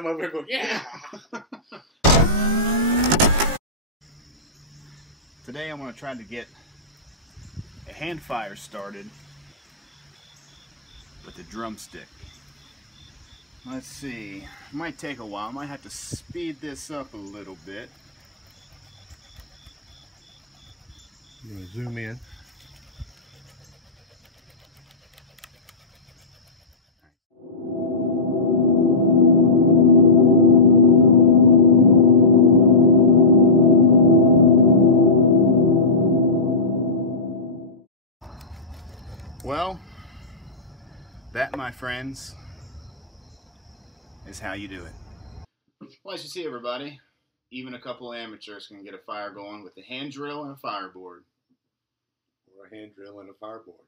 I'm over here going, yeah. Today I'm going to try to get a hand fire started with a drumstick. Let's see, it might take a while. I might have to speed this up a little bit. You want to zoom in? Well, that, my friends, is how you do it. Well, as you see, everybody, even a couple amateurs can get a fire going with a hand drill and a fireboard. Or a hand drill and a fireboard.